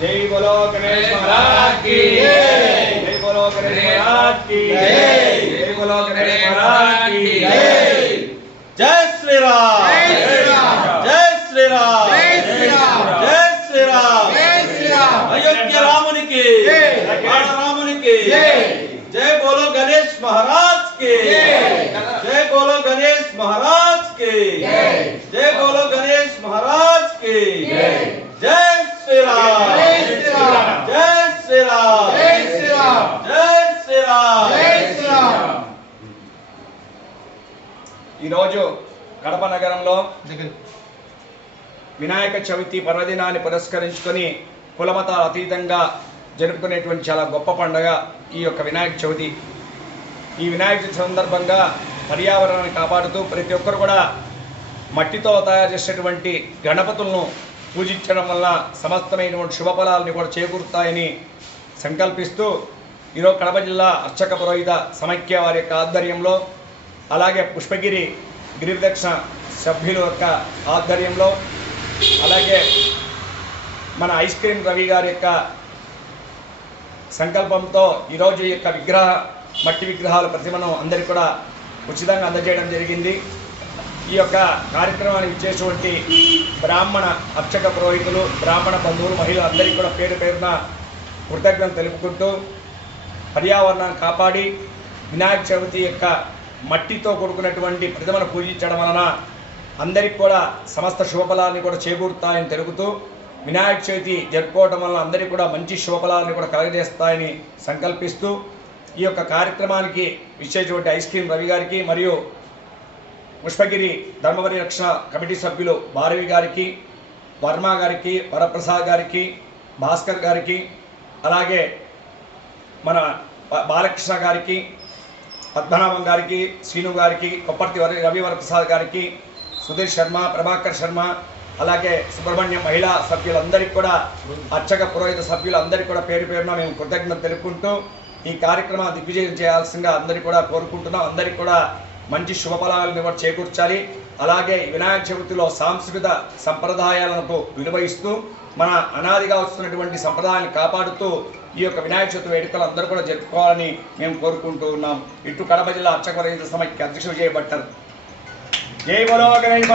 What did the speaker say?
जय बोलो बोलो बोलो जय श्री राम जय श्री राम जय श्री राम जय श्री राम जय राम के जय बोलो गणेश महाराज के जय बोलो गणेश महाराज జై. జై శ్రీరామ్ జై శ్రీరామ్. జై శ్రీరామ్ జై శ్రీరామ్. జై శ్రీరామ్ జై శ్రీరామ్. ఈరోజు కడప నగరంలో వినాయక చవితి పర్వదినాన్ని పురస్కరించుకొని కులమతాల అతీతంగా జరుపుకునేటువంటి చాలా గొప్ప పండగ ఈ యొక్క వినాయక చవితి ఈ వినాయక చవితి సందర్భంగా పర్యావరణాన్ని కాపాడుతూ ప్రతి ఒక్కరు కూడా మట్టితో తయారు చేసేటువంటి గణపతులను పూజించడం వల్ల సమస్తమైనటువంటి శుభఫలాలని కూడా చేకూరుతాయని సంకల్పిస్తూ ఈరోజు కడప జిల్లా అర్చక పురోహిత సమైక్య వారి యొక్క ఆధ్వర్యంలో అలాగే పుష్పగిరి గిరిదక్షిణ సభ్యుల యొక్క ఆధ్వర్యంలో అలాగే మన ఐస్ క్రీమ్ రవి గారి యొక్క సంకల్పంతో ఈరోజు యొక్క విగ్రహ మట్టి విగ్రహాల ప్రతిమను అందరికీ కూడా ఉచితంగా అందజేయడం జరిగింది. ఈ యొక్క కార్యక్రమానికి ఇచ్చేటువంటి బ్రాహ్మణ అర్చక పురోహితులు బ్రాహ్మణ బంధువులు మహిళలు అందరికీ కూడా పేరు పేరున కృతజ్ఞతలు తెలుపుకుంటూ పర్యావరణాన్ని కాపాడి వినాయక చవితి యొక్క మట్టితో కూడుకున్నటువంటి ప్రతిమను పూజించడం వలన అందరికి కూడా సమస్త శుభఫలాన్ని కూడా చేకూరుతాయని తెలుపుతూ వినాయక చవితి జరుపుకోవడం వలన అందరికీ కూడా మంచి శుభఫలాన్ని కూడా కలగజేస్తాయని సంకల్పిస్తూ ఈ యొక్క కార్యక్రమానికి ఇచ్చేటువంటి ఐస్ క్రీమ్ రవి గారికి మరియు పుష్పగిరి ధర్మవరి రక్షణ కమిటీ సభ్యులు భారవి గారికి వర్మ గారికి వరప్రసాద్ గారికి భాస్కర్ గారికి అలాగే మన బాలకృష్ణ గారికి పద్మనాభం గారికి శ్రీను గారికి కొప్పర్తి వరి రవి వరప్రసాద్ గారికి సుధీర్ శర్మ ప్రభాకర్ శర్మ అలాగే సుబ్రహ్మణ్యం మహిళా సభ్యులందరికీ కూడా అర్చక పురోహిత సభ్యులందరికీ కూడా పేరు పేరున మేము కృతజ్ఞత తెలుపుకుంటూ ఈ కార్యక్రమాన్ని దిగ్విజయం చేయాల్సిందిగా అందరికీ కూడా కోరుకుంటున్నాం. అందరికీ కూడా మంచి శుభఫలాలను కూడా చేకూర్చాలి. అలాగే వినాయక చవితిలో సాంస్కృతిక సంప్రదాయాలకు విలువ ఇస్తూ మన అనాదిగా వస్తున్నటువంటి సంప్రదాయాన్ని కాపాడుతూ ఈ యొక్క వినాయక చవితి వేడుకలు అందరూ కూడా జరుపుకోవాలని మేము కోరుకుంటూ ఉన్నాం. ఇటు కడప జిల్లా అర్చక రైతు సమైక్య అధ్యక్షుడు చేయబట్టారు జై బలో గణేష్